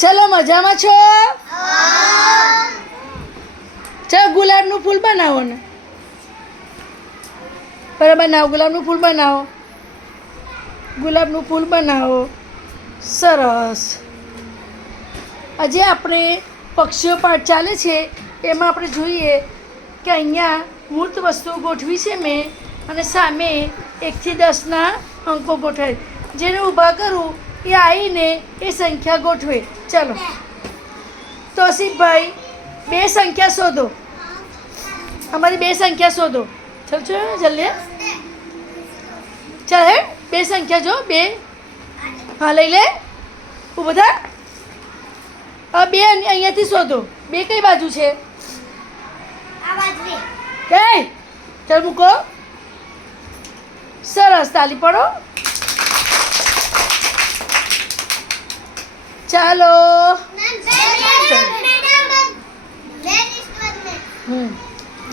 ચલો મજામાં છો? ચાલો ગુલાબનું ફૂલ બનાવો ને. બરાબર બનાવો, ગુલાબનું ફૂલ બનાવો. ગુલાબનું ફૂલ બનાવો. સરસ. આજે આપણે પક્ષીઓ પાઠ ચાલે છે એમાં આપણે જોઈએ કે અહીંયા મૂર્ત વસ્તુઓ ગોઠવી છે મેં, અને સામે 1 થી 10ના અંકો ગોઠવાય. જેને ઊભા કરું એ આવીને એ સંખ્યા ગોઠવે. ચાલો તોસીફભાઈ 2 સંખ્યા શોધો. અમારી 2 સંખ્યા શોધો. ચાલ છો જલ્દી. ચાલ હે 2 સંખ્યા જો 2. હા લઈ લે. ઊભો થા. હવે 2 અહીંયાથી શોધો. 2 કઈ બાજુ છે? કઈ? ચાલ મૂકો. સરસ, તાલી પડો. ચાલો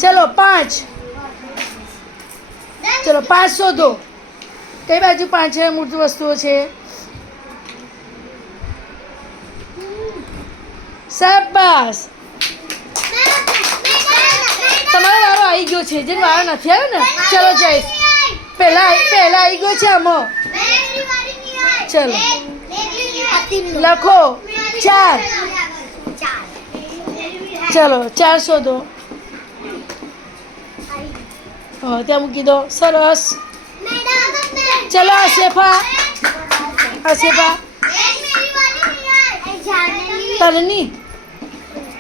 ચલો 5. ચલો 5 શોધો. કઈ બાજુ 5 મૂર્ત વસ્તુઓ છે? શાબાશ. તમારો વારો આવી ગયો છે. જેને વારો નથી આવ્યો ને, ચલો જઈશ. પહેલા આવી ગયો છે આમાં. ચલો લખો 4. ચલો 4 શોધો. હા ત્યાં મૂકી દો. સરસ. ચલો આશેફા. તને નહીં,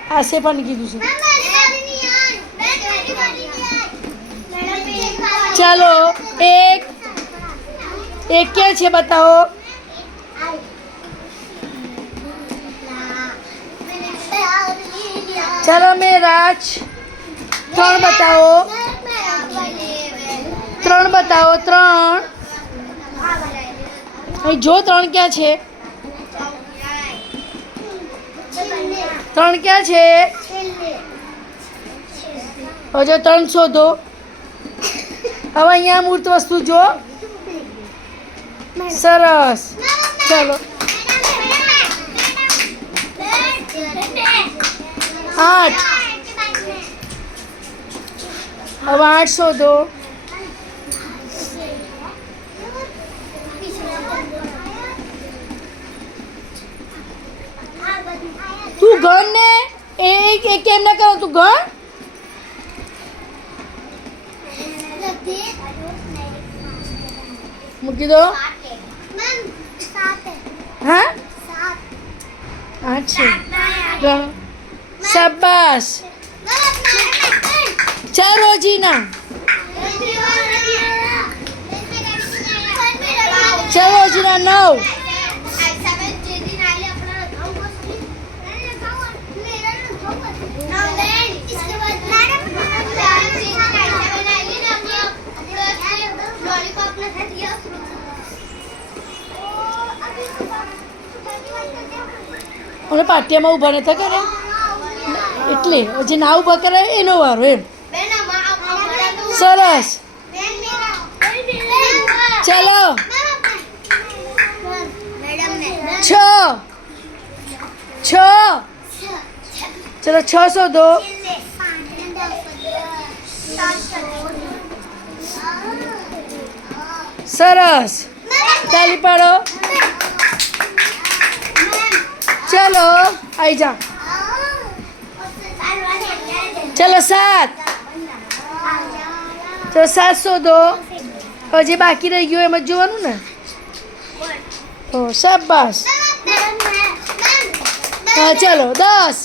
આશેફાને કીધું છે. ચાલો 1 ક્યાં છે બતાવો. ચાલો મેરાજ 3 બતાવો. 3 બતાવો. 3 અહીં જો 3 ક્યાં છે? 3 ક્યાં છે? હવે 3 શોધો. હવે અહીંયા મૂર્ત વસ્તુ જો. સરસ. ચાલો 8. હવે 8 શોધો. તું ગણ ને એ કેમ ના કરો? તું ગણ. મૂકી દો. હા 8 છે. શાબાશ. ચાલ રોજીના. ચાલ રોજીના 9. અને પાટિયામાં ઊભા નતા કર્યા એટલે જે ના ઊભા કરાય એનો વારો એમ. સરસ. ચાલો 6. ચલો 6 શોધો. સરસ. તાલી પાડો. ચલો આવી જા. ચલો 7. ચલો 7 શોધો. હવે જે બાકી રહી ગયું એમ જ જોવાનું ને. ઓ શાબાશ. હા ચલો 10.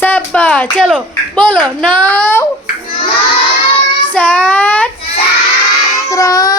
શાબાશ. ચલો બોલો 9 7 3